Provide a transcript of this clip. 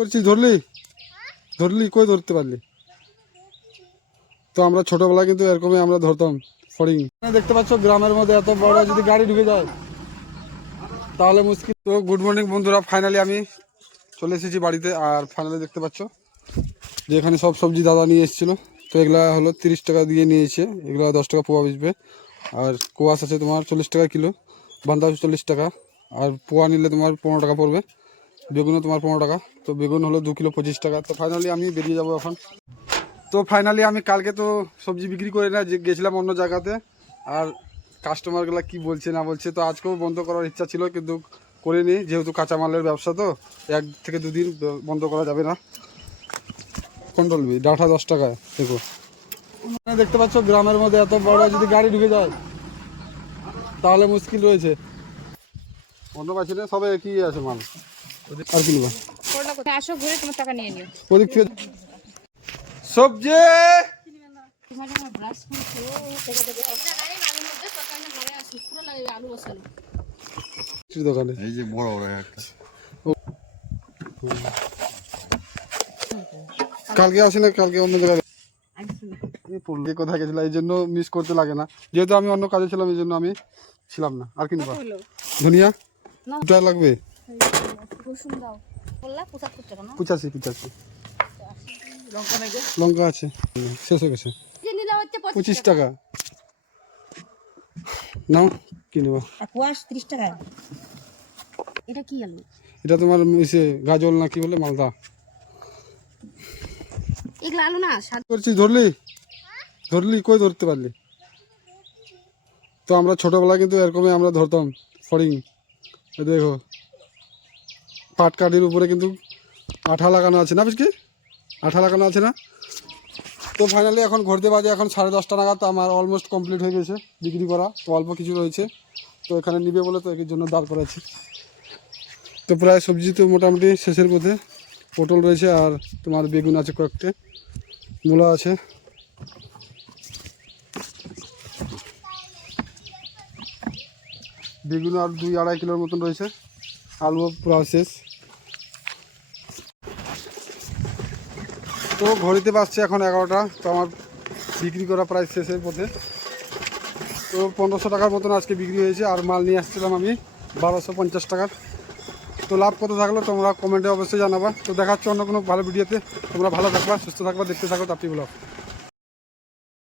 করছিস ধরলি ধরলি কই ধরতে পারলি? তো আমরা ছোটবেলায় কিন্তু এরকমই আমরা ধরতাম ফড়িং। দেখতে পাচ্ছ গ্রামের মধ্যে এত বড় যদি গাড়ি ঢুকে যায় তাহলে মুশকিল। তো গুড মর্নিং বন্ধুরা, ফাইনালি আমি চলে এসেছি বাড়িতে। আর ফাইনালি দেখতে পাচ্ছ যে এখানে সব সবজি দাদা নিয়ে এসেছিলো। তো এগুলা হলো 30 টাকা দিয়ে নিয়েছে, এগুলো 10 টাকা পোয়া বেচবে। আর কোয়াশ আছে তোমার 40 টাকা কিলো, বাঁধাকপি 40 টাকা, আর পোয়া নিলে তোমার 15 টাকা পড়বে। বেগুনও তোমার 15 টাকা। তো বেগুন হলো 2 কিলো 25 টাকা। তো ফাইনালি আমি বেরিয়ে যাবো এখন। তো ফাইনালি আমি কালকে তো সবজি বিক্রি করে না, যে গেছিলাম অন্য জায়গাতে। আর কাস্টমারগুলো কি বলছে না বলছে, তো আজকেও বন্ধ করার ইচ্ছা ছিল কিন্তু করিনি, যেহেতু কাঁচামালের ব্যবসা। তো 1 থেকে 2 দিন বন্ধ করা যাবে না। কন্ট্রোলবি ডাঁটা 10 টাকায়। দেখো দেখতে পাচ্ছ গ্রামের মধ্যে এত বড় যদি গাড়ি ঢুকে যায় তাহলে মুশকিল রয়েছে। অন্য পাচ্ছি না, সবাই একই আছে মাল। আর কি নেবা আসো ঘুরে তোমার টাকা নিয়ে নিও। ওদিক থেকে সবজি দোকানে এই যে বড় বড় একটা কালকে আসি না, কালকে অন্য জায়গায় কোথায় গেছিল, এই জন্য মিস করতে লাগে না। যেহেতু আমি অন্য কাজে ছিলাম এই জন্য আমি ছিলাম না। আর কি নেবা? ধনিয়া 2 টাকা লাগবে। 85 লঙ্কা আছে, শেষ হয়ে গেছে। 25 টাকা নাও। কি নেবা? 30 টাকা। এটা কি আলু? এটা তোমার এসে গাজল না কি বলে, মালদা। এগুলো আলু না করছিস ধরলি ধরলি কই ধরতে পারলি? তো আমরা ছোটবেলায় কিন্তু এরকমই আমরা ধরতাম ফড়িং। দেখো পাটকাঠির উপরে কিন্তু আঠা লাগানো আছে না, বুঝকি আঠা লাগানো আছে না। তো ফাইনালি এখন ঘুরতে বাজে এখন 10:30 নাগাদ। তো আমার অলমোস্ট কমপ্লিট হয়ে গেছে বিক্রি করা। তো অল্প কিছু রয়েছে, তো এখানে নিবে বলে তো এর জন্য দাঁড় করাচ্ছি। তো প্রায় সবজি তো মোটামুটি শেষের পথে। পটল রয়েছে আর তোমার বেগুন আছে কয়েকটা, মূলা আছে। বেগুন আর 2-2.5 কিলোর মতন রয়েছে। আলু পুরো শেষ। তো ঘড়িতে বাজছে এখন 11টা। তো আমার বিক্রি করা প্রায় শেষের পথে। তো 1500 টাকার মতন আজকে বিক্রি হয়েছে। আর মাল নিয়ে আসছিলাম আমি 1250 টাকার। তো লাভ কত থাকলো তোমরা কমেন্টে অবশ্যই জানাবা। তো দেখাচ্ছ অন্য কোনো ভালো ভিডিওতে। তোমরা ভালো থাকবা, সুস্থ থাকবা, দেখতে থাকো তাপ্তি ব্লগ।